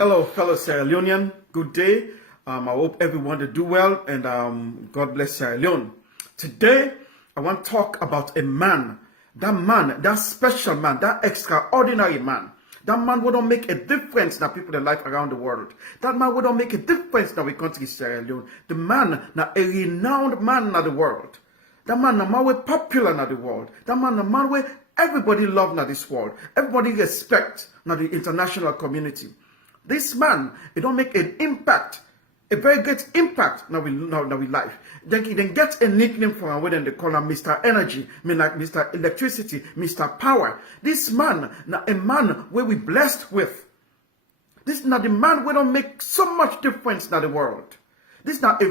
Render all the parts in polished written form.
Hello, fellow Sierra Leonean. Good day. I hope everyone to do well, and God bless Sierra Leone. Today, I want to talk about a man. That special man, that extraordinary man. That man would not make a difference in the people in life around the world. That man would not make a difference in our country, Sierra Leone. The man, now a renowned man in the world. That man, the man, popular in the world. That man, the man, where everybody love in this world. Everybody respect in the international community. This man, he don't make an impact, a very great impact now we life. Then he then gets a nickname for him, when they call him Mr. Energy, mean like Mr. Electricity, Mr. Power. This man, now a man where we blessed with. This now the man we don't make so much difference in the world. This now a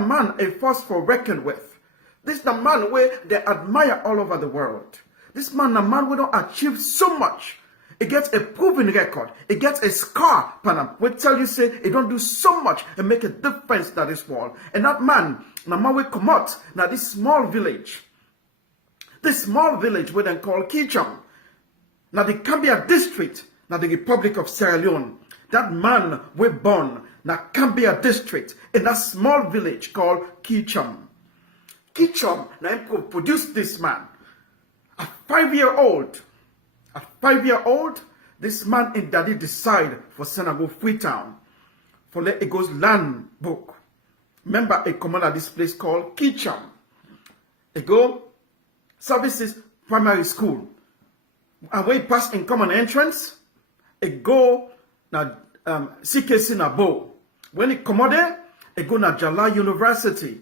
man a force for reckon with. This the man where they admire all over the world. This man, a man we don't achieve so much. It gets a proven record. It gets a scar, Panam. We tell you, say, it don't do so much and make a difference in this world. And that man, now we come out, now this small village where they call Kychum. Now the Cambia district, now the Republic of Sierra Leone. That man we born, now Cambia district, in that small village called Kychum. Kychum, now he produced this man. A 5-year-old. At 5-year-old, this man in daddy decide for Senegal Freetown. For let it goes land book. Remember a command at this place called Kychum. It go services primary school. And when it pass in common entrance, it go na CKC na Bo. When it come out there, it go na Jala University.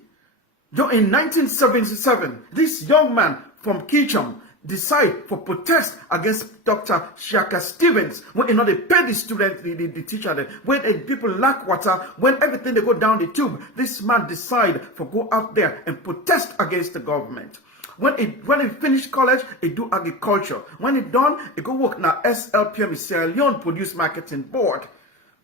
Though in 1977, this young man from Kychum decide for protest against Dr. Shaka Stevens when they pay the student, the teacher, when people lack water, when everything they go down the tube, this man decide for go out there and protest against the government. When he finish college, he do agriculture. When he done, he go work now SLPM, Sierra Leone Produce Marketing Board.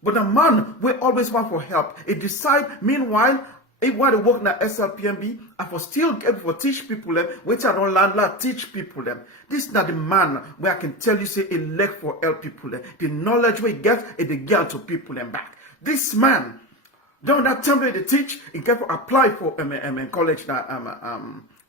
But the man we always want for help. He decide meanwhile, if while they work na SLPMB, I for still get for teach people them, which I don't learn, teach people them. This is not the man where I can tell you say elect for help people them. The knowledge we get, it they get to people them back. This man, during that time they teach, he get for apply for college na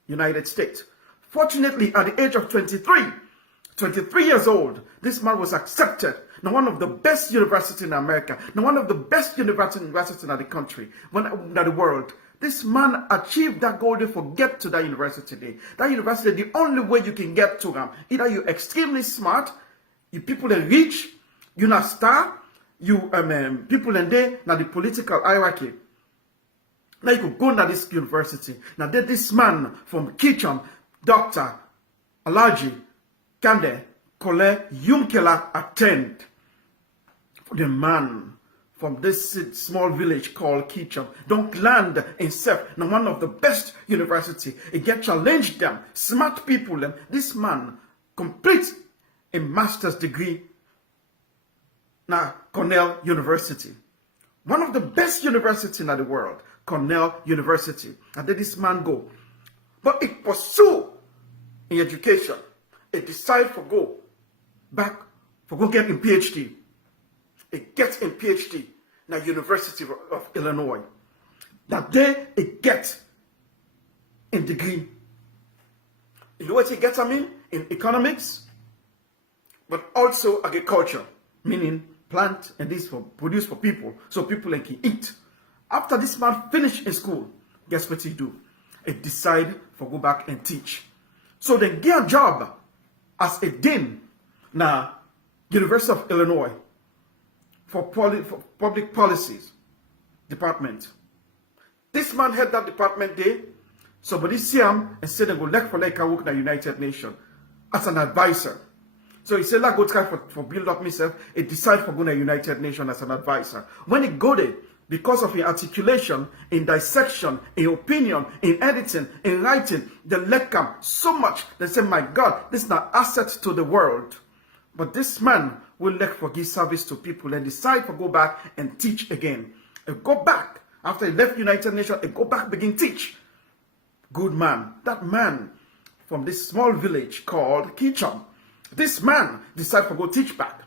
United States. Fortunately, at the age of 23 years old, this man was accepted. Now one of the best universities in America. Now one of the best universities in the country, in the world. This man achieved that goal for get to that university. That university, the only way you can get to them, either you're extremely smart, you people are rich, you're not star, you people in there, now the political hierarchy. Now you could go to this university. Now this man from Kychum, Dr. Alaji Kande Kole Yumkela attend. The man from this small village called Kychum don't land himself in one of the best university. It get challenged them, smart people them. This man completes a master's degree na Cornell University. One of the best universities in the world, Cornell University. And then this man go. But it pursue in education. It decide for go back, for go get in PhD. It gets in PhD na University of Illinois. That day it gets in degree. You know what he gets, in economics, but also agriculture, meaning plant and this for produce for people, so people can eat. After this man finish in school, guess what he do? He decide for go back and teach. So they get a job as a dean na University of Illinois for public policies department. This man had that department there. Somebody see him and said they go work for work in the United Nations as an advisor. So he said, "Let go try for build up myself." He decided for going to the United Nations as an advisor. When he go there, because of his articulation, in dissection, in opinion, in editing, in writing, they let come so much. They say, "My God, this is an asset to the world." But this man will let for give service to people and decide to go back and teach again. And go back. After he left United Nations, he go back, begin teach. Good man. That man from this small village called Kychum. This man decided to go teach back.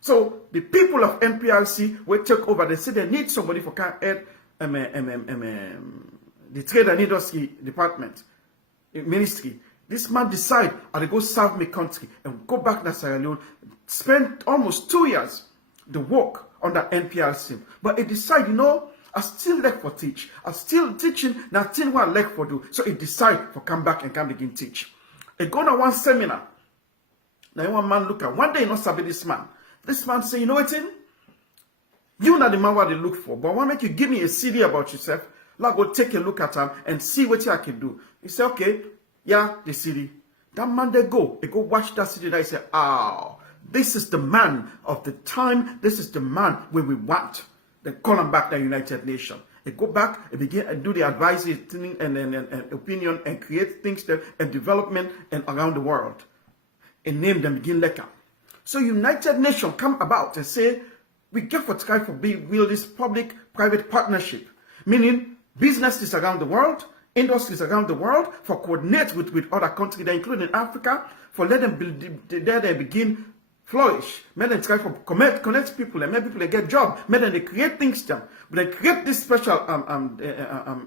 So the people of NPRC will take over. They say they need somebody for head the Trade and Industry Department, Ministry. This man decide, I go serve my country and go back to Sierra Leone, spend almost 2 years the work under NPRC. But he decide, I still like for teach. I still teaching, nothing what I like for do. So he decide for come back and come begin teach. He go to one seminar. Now one man look at, one day he not sabi this man. This man say, you know what, you not the man what they look for, but I want to make you give me a CD about yourself. Let go take a look at him and see what I can do. He say, okay, yeah, the CD. That man they go watch that CD. They say, this is the man of the time. This is the man where we want. They call him back to the United Nations. They go back and begin and do the advisory thing and opinion and create things there and development and around the world. And name them begin letter. So United Nations come about and say, we get for try for build this public-private partnership, meaning businesses around the world, industries around the world, for coordinate with other countries, including Africa, for let them build, there they begin flourish. Make them try for connect people and make people they get job. Make them they create things them. But they create this special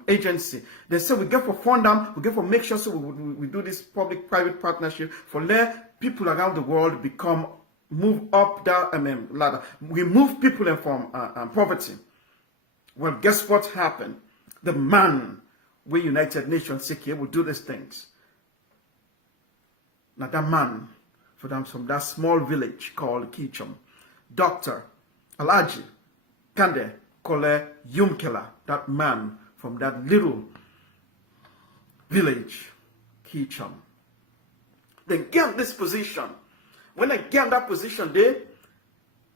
agency. They say we get for fund them, we get for make sure so we do this public-private partnership for let people around the world move up that ladder. We move people in from poverty. Well, guess what happened? The man we United Nations say he will do these things. Now that man, from that small village called Kychum, Dr. Alaji Kande Kole Yumkela, that man from that little village, Kychum. They get this position. When I get that position there,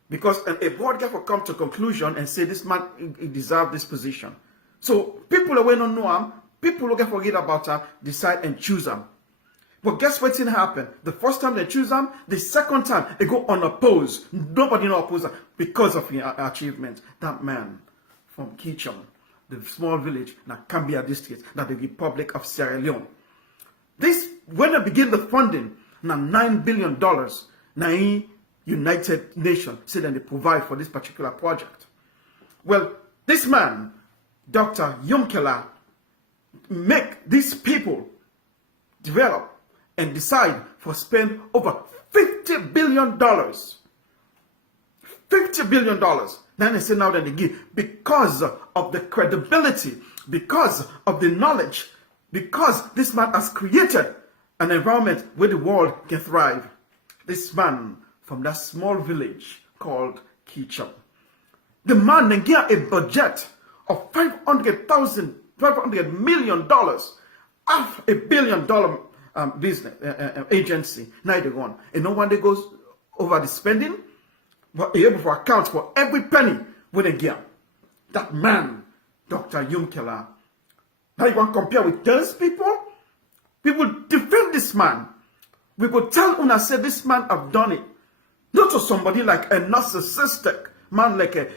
because a board will come to conclusion and say this man he deserves this position. So people who don't know him, people who get forget about him, decide and choose him. But guess what's going to happen? The first time they choose him, the second time they go unopposed. Nobody no oppose him because of his achievement. That man from Kychum, the small village, now Cambia district, now the Republic of Sierra Leone. This, when they begin the funding, now $9 billion, now United Nations said that they provide for this particular project. Well, this man, Dr. Yumkela, make these people develop and decide for spend over $50 billion. $50 billion. Then they say now that they give because of the credibility, because of the knowledge, because this man has created an environment where the world can thrive. This man from that small village called Kychum. The man then get a budget of $500 million, $500 million business agency. Neither one. And no one that goes over the spending, but able to account for every penny when they get. That man, Dr. Yumkela. Now you want to compare with those people? We will defend this man. We will tell Una say this man have done it. Not to somebody like a narcissistic man like a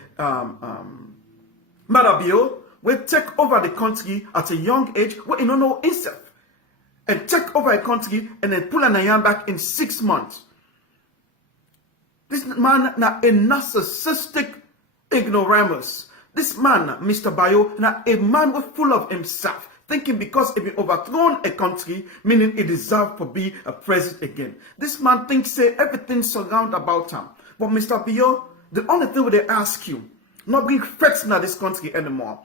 Marabio will take over the country at a young age where he don't know himself. And take over a country and then pull an iron back in 6 months. This man na a narcissistic ignoramus. This man, Mr. Bayo, na a man who full of himself. Thinking because he be overthrown a country, meaning he deserve to be a president again. This man thinks say everything surround about him. But Mr. Bayo, the only thing they ask you, not bring fights in this country anymore.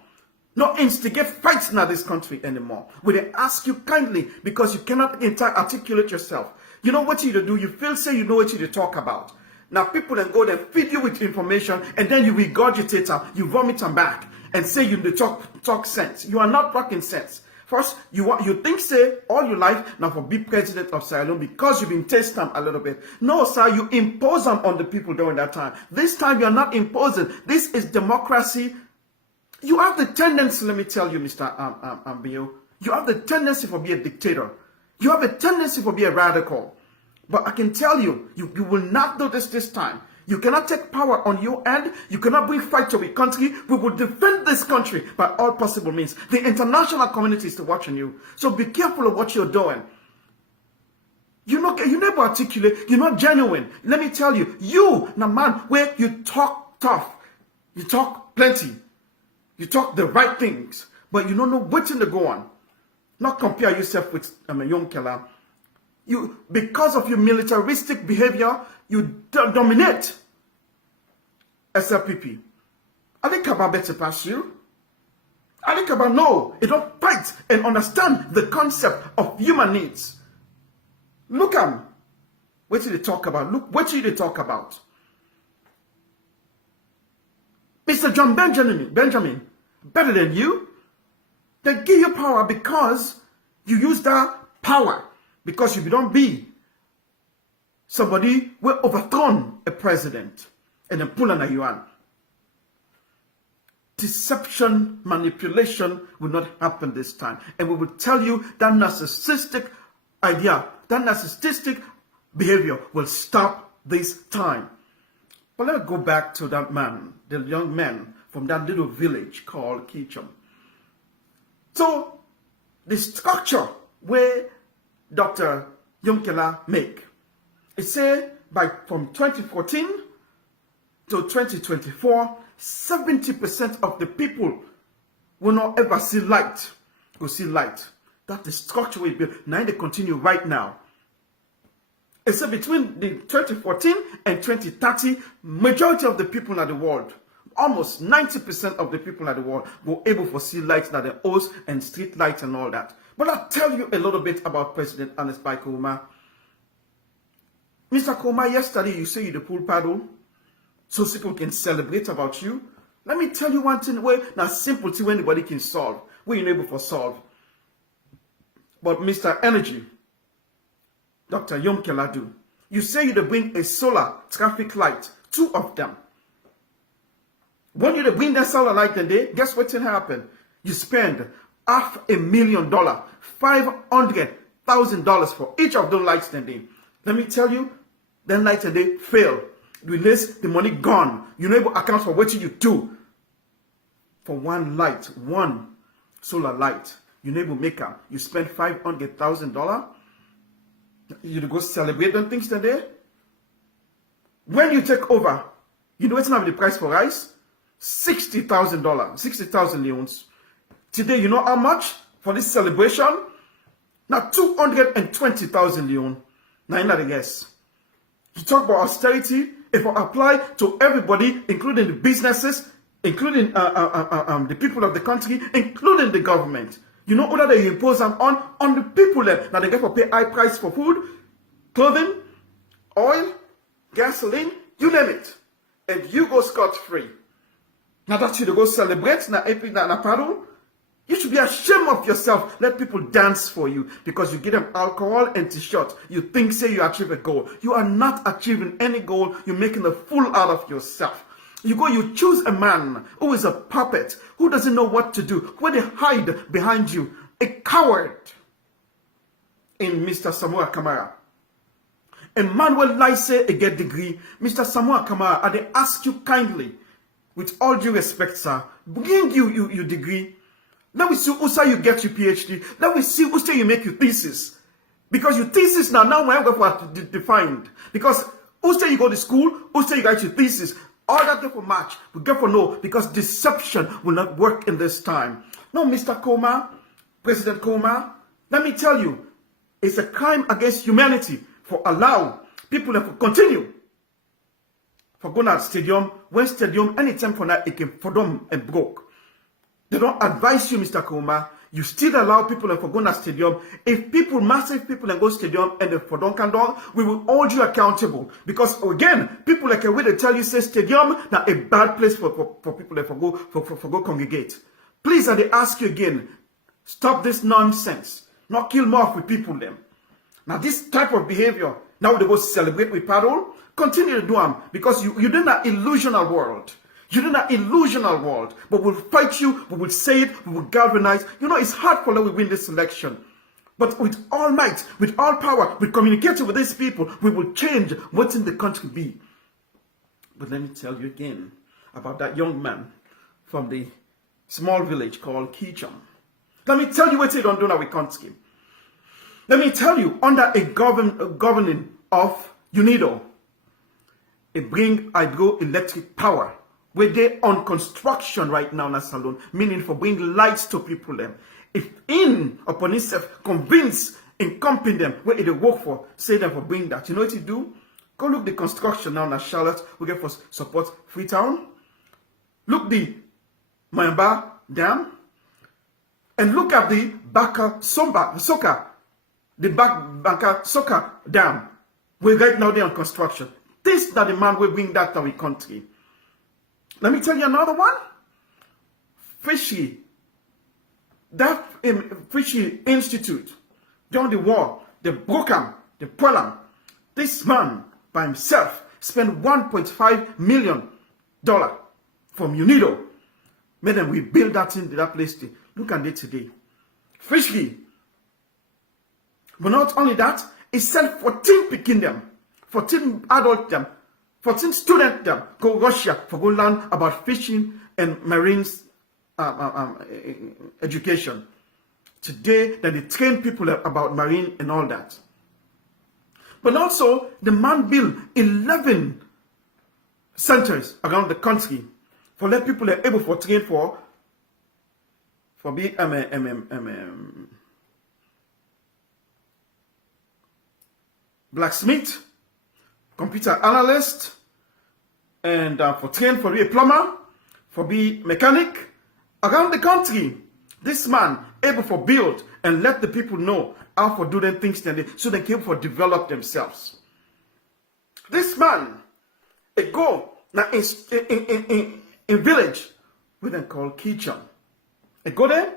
Not instigate fights in this country anymore. Will they ask you kindly because you cannot articulate yourself. You know what you do? You feel say you know what you talk about. Now people then go there, feed you with information, and then you regurgitate them, you vomit them back, and say you talk sense. You are not talking sense. First, you think say all your life now for be president of Sierra Leone because you've been testing them a little bit. No, sir, you impose them on the people during that time. This time you are not imposing. This is democracy. You have the tendency, let me tell you, Mr. Ambio, you have the tendency for be a dictator. You have a tendency for be a radical. But I can tell you, you will not do this time. You cannot take power on your end. You cannot bring fight to a country. We will defend this country by all possible means. The international community is watching you. So be careful of what you're doing. You never articulate. You're not genuine. Let me tell you, you, na man, where you talk tough, you talk plenty, you talk the right things, but you don't know what's in the go on. Not compare yourself with young killer. You, because of your militaristic behavior, you dominate SLPP. I think about better pass you. I think about no, you don't fight and understand the concept of human needs. Look at what did they talk about? Look, what did they talk about? Mr. John Benjamin, better than you. They give you power because you use that power. Because if you don't be somebody will overthrow a president and then pull on you on. Deception, manipulation will not happen this time. And we will tell you that narcissistic idea, that narcissistic behavior will stop this time. But let's go back to that man, the young man from that little village called Kychum. So, the structure where Dr. Yonkela make, it say from 2014 to 2024, 70% of the people will not ever see light. Will see light. That's the structure we build. Now they continue right now. It's between the 2014 and 2030, majority of the people in the world, almost 90% of the people in the world, were able to see lights that the house and street lights and all that. But I'll tell you a little bit about President Ernest Bai Koroma. Mr. Koroma, yesterday you say you the pool paddle, so people can celebrate about you. Let me tell you one thing where now simple thing anybody can solve. Where you're able to solve. But Mr. Energy, Dr. Yonkela do. You say you to bring a solar traffic light, 2 of them. When you to bring that solar light today, guess what will happen? You spend $500,000, $500,000 for each of those lights today. Let me tell you, then light today fail. Release the money gone. You know able account for what you do. For one light, one solar light, you know able make up. You spend $500,000. You go celebrate them things today. When you take over, you know what's now the price for rice? $60,000, 60,000 leons. Today, you know how much for this celebration? Now 220,000 leon. Now you know the guess. You talk about austerity. If I apply to everybody, including the businesses, including the people of the country, including the government. You know what they impose on the people there. Now they get to pay high price for food, clothing, oil, gasoline, you name it. And you go scot-free. Now that you go celebrate, na paddle, you should be ashamed of yourself. Let people dance for you because you give them alcohol and t-shirt. You think say you achieve a goal. You are not achieving any goal. You're making a fool out of yourself. You choose a man who is a puppet, who doesn't know what to do, where they hide behind you. A coward in Mr. Samoa Kamara. A man will lie say a get degree. Mr. Samoa Kamara, and they ask you kindly, with all due respect, sir, bring you degree. Let me see who say you get your PhD. Let me see who say you make your thesis. Because your thesis now we're going to defined. Because who say you go to school, who say you got your thesis. All that get for match, we get for no, because deception will not work in this time. No, Mr. Koroma, President Koroma, let me tell you, it's a crime against humanity for allow people to continue for going at stadium, when stadium, anytime for that, it can for them and broke. They don't advise you, Mr. Koroma. You still allow people to go to stadium. If people, massive people, and go stadium and they for don't condone, we will hold you accountable. Because again, people like a way they tell you say stadium now a bad place for people that for go congregate. Please, I ask you again, stop this nonsense. Not kill more with people them. Now this type of behavior, now they go celebrate with paddle. Continue to do them because you're in an illusional world. You're in an illusional world, but we'll fight you, we will say it, we will galvanize. You know, it's hard for us to win this election. But with all might, with all power, with communicating with these people, we will change what's in the country be. But let me tell you again about that young man from the small village called Kychum. Let me tell you what they don't do now with country. Let me tell you, under a governing of UNIDO, it bring hydroelectric power. Where they on construction right now in a salon, meaning for bring lights to people them. If in upon himself convince in company them where they work for, say them for bring that. You know what you do? Go look the construction now in Charlotte, we get for support Freetown. Look the Mayamba Dam. And look at the Baka Soka, the Baka Soka Dam. We're right now there on construction. This that the man will bring that to our country. Let me tell you another one. Fishy. That Fishy Institute, during the war, they broke him, they pulled him. This man, by himself, spent $1.5 million from UNIDO. Made them rebuild that in that place. Look at it today. Fishy. But not only that, he sent 14 picking them, 14 adult them, 14 students them go Russia for go learn about fishing and marine education. Today, that they train people about marine and all that. But also, the man built 11 centers around the country for let people are able to train for be blacksmith, computer analyst, and for train for be a plumber, for be mechanic around the country. This man able for build and let the people know how for do them things so they can for develop themselves. This man, it go now in village we then call Kychum. It go there,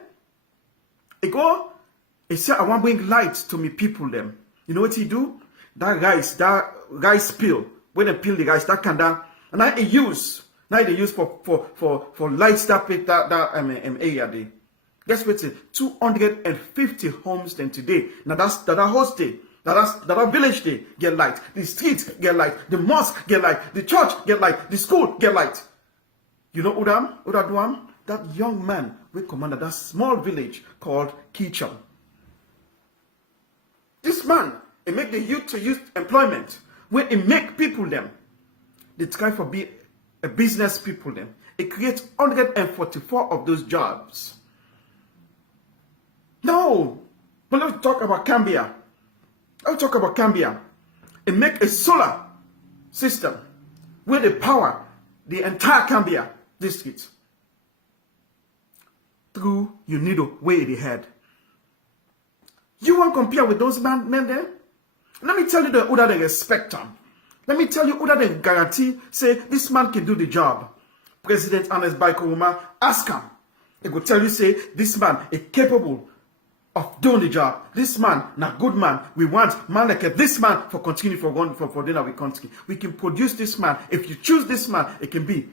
it go, it say I want to bring light to me people them. You know what he do? That rice peel, when they peel the rice, that kind of, and now they use for lights that area there. Guess what? 250 homes then today. Now that house day, that village day get light. The streets get light. The mosque get light. The church get light. The school get light. You know Udam? That young man we commanded that small village called Kychum. This man, he make the youth to youth employment. When he make people them, they try for be a business people them. It creates 144 of those jobs. No, but let's talk about Cambia. Let's talk about Cambia. It make a solar system where they power the entire Cambia district through UNIDO way they had. You want to compare with those men there? Let me tell you who that they respect them. Let me tell you who that they guarantee, say, this man can do the job. President Ernest Bai Koroma, ask him. He will tell you, say, this man is capable of doing the job. This man, not good man. We want man like this man for continue for dinner we country. We can produce this man. If you choose this man, it can be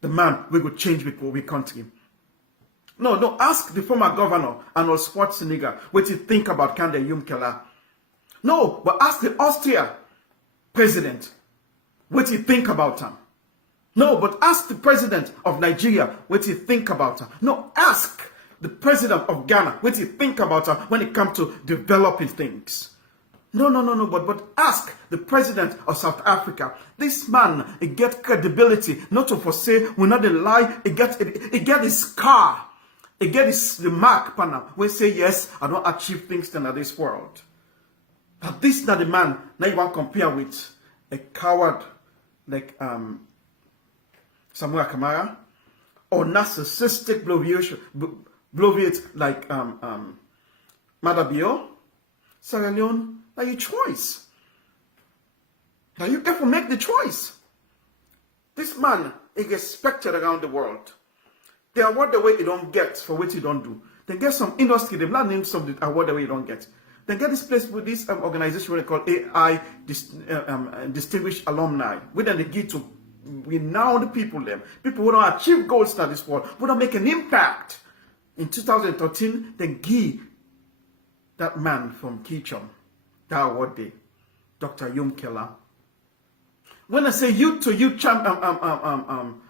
the man we will change we country. No, ask the former governor Arnold Schwarzenegger what he think about Kychum Kela. No, but ask the Austria president what he think about him. No, but ask the president of Nigeria what he think about him. No, ask the president of Ghana what he think about him when it comes to developing things. No, but ask the president of South Africa. This man, he get credibility, not to foresay, we not a lie, he get his car. He get the mark panel. We say, yes, I don't achieve things in this world. But this is not the man now you want to compare with a coward like Samuel Kamara or narcissistic bloviate like Madabio. Sierra Leone, now your choice. Now you have to make the choice. This man is respected around the world. They award the way you don't get for what you don't do. Then get some industry, they've not named some award the way you don't get. Then get this place with this organization we call AI Distinguished Alumni. We then they give to renowned people them. People who don't achieve goals in this world, who don't make an impact. In 2013, then give that man from Kychum that award day, Dr. Yum Keller. When I say youth to youth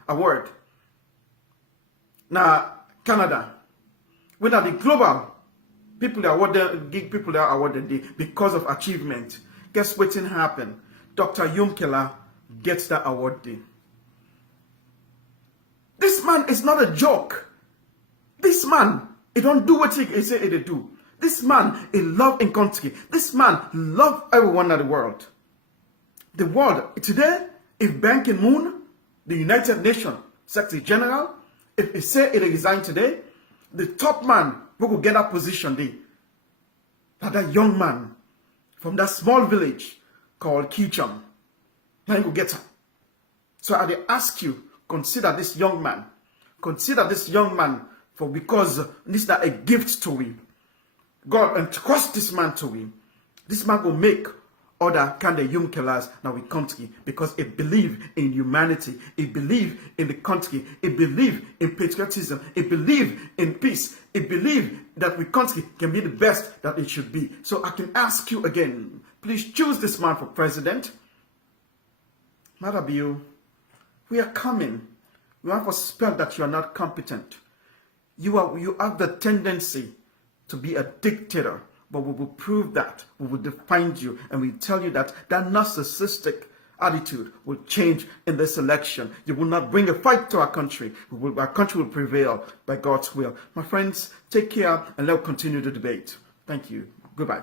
award, now Canada, when are the People that award them because of achievement. Guess what happened? Dr. Yumkela gets that award day. This man is not a joke. This man, he don't do what he say he do. This man, he love in country. This man love everyone in the world. The world, today, if Ban Ki-moon, the United Nations Secretary General, if he say he resign today, the top man who will get that position there, that young man from that small village called Kychum, now he will get her. So I ask you, consider this young man. Consider this young man because this is a gift to him. God entrust this man to him. This man will make other kind of young killers now in country because he believe in humanity. He believe in the country. He believe in patriotism. He believe in peace. He believe that we country can be the best that it should be. So I can ask you again, please choose this man for president. Madabiu, we are coming. We have a spell that you are not competent. You have the tendency to be a dictator, but we will prove that. We will define you, and we tell you that that narcissistic attitude will change in this election. You will not bring a fight to our country. Our country will prevail by God's will. My friends, take care, and let's continue the debate. Thank you. Goodbye.